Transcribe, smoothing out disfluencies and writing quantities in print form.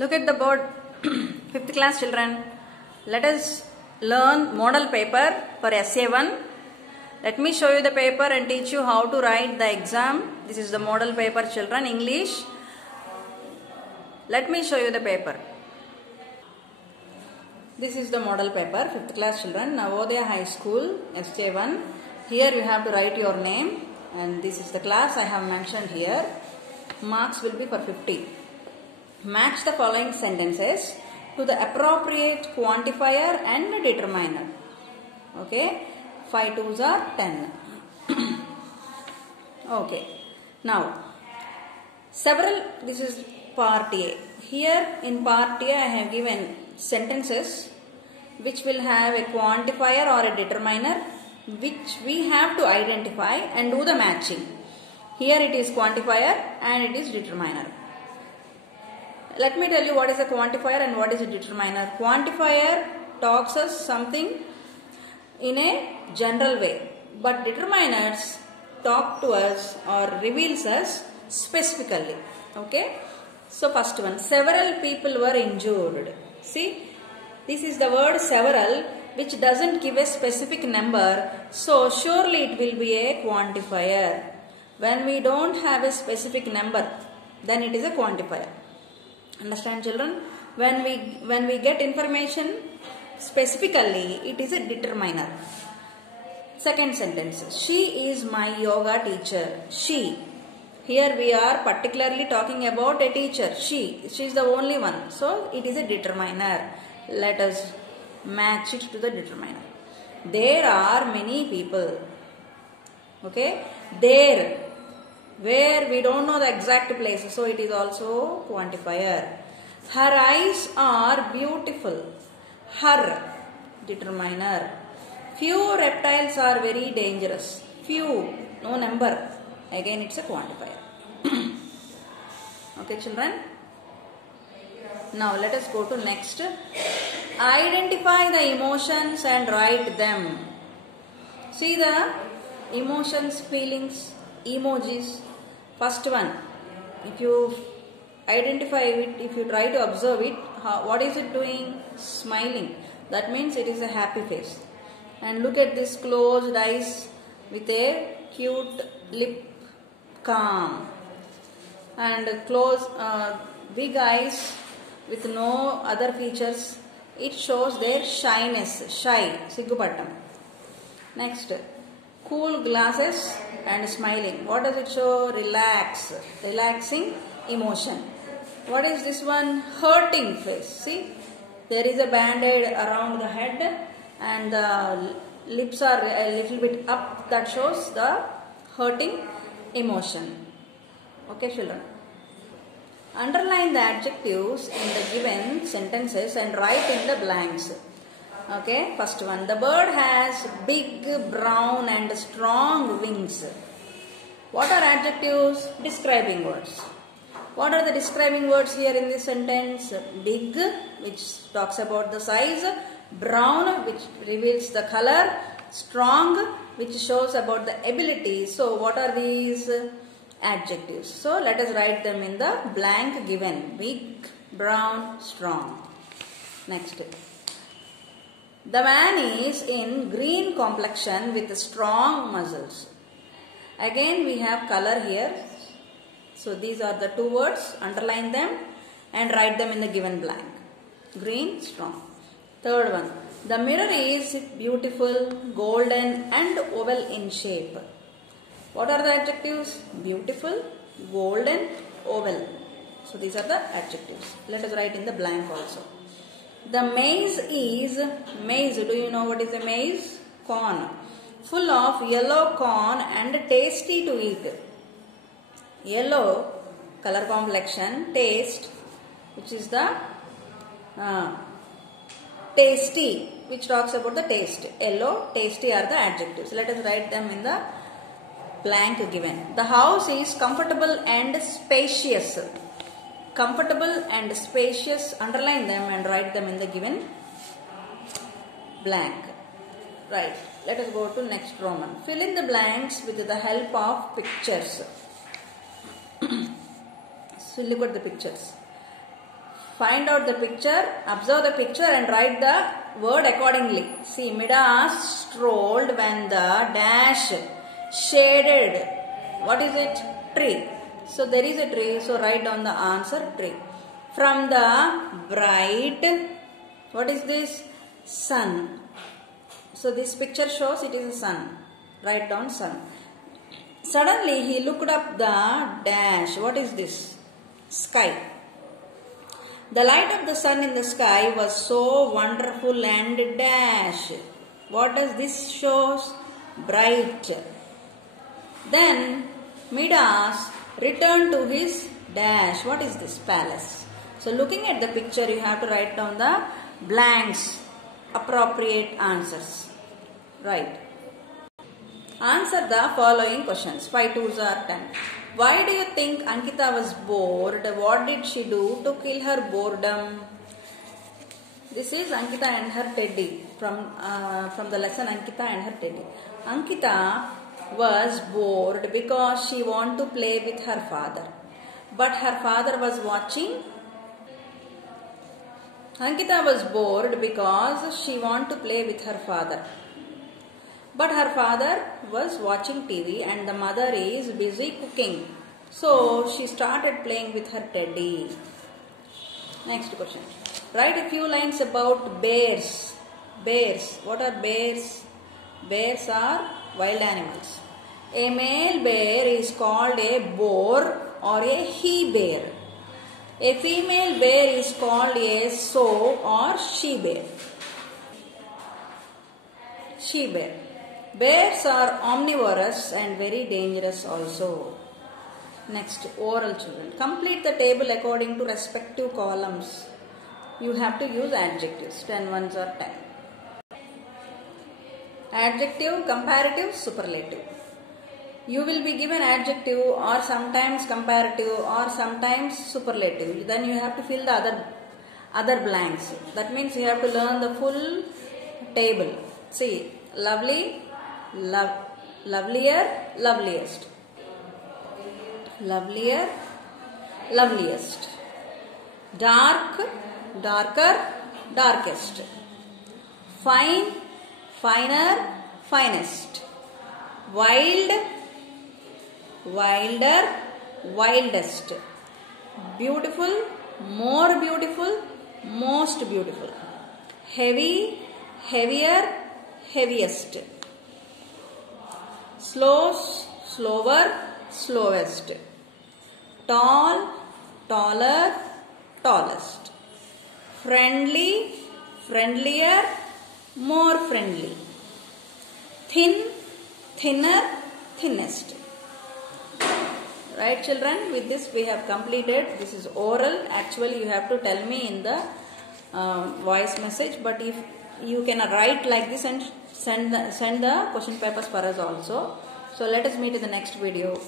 Look at the board. 5th class children. Let us learn model paper for SA1. Let me show you the paper and teach you how to write the exam. This is the model paper children, English. Let me show you the paper. This is the model paper, 5th class children, Navodaya High School, SA1. Here you have to write your name and this is the class I have mentioned here. Marks will be for 50. Match the following sentences to the appropriate quantifier and determiner. Okay, 5 2s are 10. Okay, now this is part A. Here in part A I have given sentences which will have a quantifier or a determiner which we have to identify and do the matching. Here it is quantifier and it is determiner. Let me tell you what is a quantifier and what is a determiner. Quantifier talks us something in a general way, but determiners talk to us or reveals us specifically. Okay, so first one, several people were injured. See, this is the word several which doesn't give a specific number, so surely it will be a quantifier. When we don't have a specific number, then it is a quantifier. Understand children? When we get information specifically, it is a determiner. Second sentence, she is my yoga teacher. She. Here we are particularly talking about a teacher. She is the only one. So it is a determiner. Let us match it to the determiner. There are many people. Okay. There. Where we don't know the exact place. So it is also quantifier. Her eyes are beautiful. Her. Determiner. Few reptiles are very dangerous. Few. No number. Again it's a quantifier. Okay children. Now let us go to next. Identify the emotions and write them. See the emotions, feelings, emojis. First one, if you identify it, if you try to observe it, what is it doing? Smiling. That means it is a happy face. And look at this closed eyes with a cute lip, calm. And close big eyes with no other features. It shows their shyness, shy, siggupattam. Next, cool glasses and smiling. What does it show? Relax, relaxing emotion. What is this one? Hurting face. See, there is a band-aid around the head and the lips are a little bit up. That shows the hurting emotion. Okay children. Underline the adjectives in the given sentences and write in the blanks. Okay, first one. The bird has big, brown and strong wings. What are adjectives? Describing words. What are the describing words here in this sentence? Big, which talks about the size. Brown, which reveals the color. Strong, which shows about the ability. So, what are these adjectives? So, let us write them in the blank given. Big, brown, strong. Next. The man is in green complexion with strong muscles. Again we have color here. So these are the two words. Underline them and write them in the given blank. Green, strong. Third one. The mirror is beautiful, golden and oval in shape. What are the adjectives? Beautiful, golden, oval. So these are the adjectives. Let us write in the blank also. The maize is, maize, do you know what is a maize? Corn. Full of yellow corn and tasty to eat. Yellow, color complexion, taste, which is the tasty, which talks about the taste. Yellow, tasty are the adjectives. Let us write them in the blank given. The house is comfortable and spacious. Comfortable and spacious, underline them and write them in the given blank. Right, let us go to next Roman. Fill in the blanks with the help of pictures. So look at the pictures. Find out the picture, observe the picture and write the word accordingly. See, Midas strolled when the dash shaded. What is it? Tree. So there is a tree. So write down the answer, tree. From the bright, what is this? Sun. So this picture shows it is a sun. Write down sun. Suddenly he looked up the dash. What is this? Sky. The light of the sun in the sky was so wonderful and dash. What does this shows? Bright. Then Midas returned to his dash. What is this? Palace. So looking at the picture, you have to write down the blanks, appropriate answers. Right. Answer the following questions. 5 2s are 10. Why do you think Ankita was bored? What did she do to kill her boredom? This is Ankita and her teddy from the lesson Ankita and her teddy. Ankita was bored because she wanted to play with her father. But her father was watching. Ankita was bored because she wanted to play with her father. But her father was watching TV and the mother is busy cooking. So she started playing with her teddy. Next question. Write a few lines about bears. Bears. What are bears? Bears are wild animals. A male bear is called a boar or a he-bear. A female bear is called a sow or she-bear. She-bear. Bears are omnivorous and very dangerous also. Next, oral children. Complete the table according to respective columns. You have to use adjectives. 10 ones or 10. Adjective, comparative, superlative. You will be given adjective or sometimes comparative or sometimes superlative. Then you have to fill the other blanks. That means you have to learn the full table. See, lovely, lovelier, loveliest. Lovelier, loveliest. Dark, darker, darkest. Fine, finer, finest. Wild, wilder, wildest. Beautiful, more beautiful, most beautiful. Heavy, heavier, heaviest. Slow, slower, slowest. Tall, taller, tallest. Friendly, friendlier, more friendly. Thin, thinner, thinnest. Right, children? With this we have completed. This is oral. Actually, you have to tell me in the voice message. But if you can write like this and send the question papers for us also. So let us meet in the next video.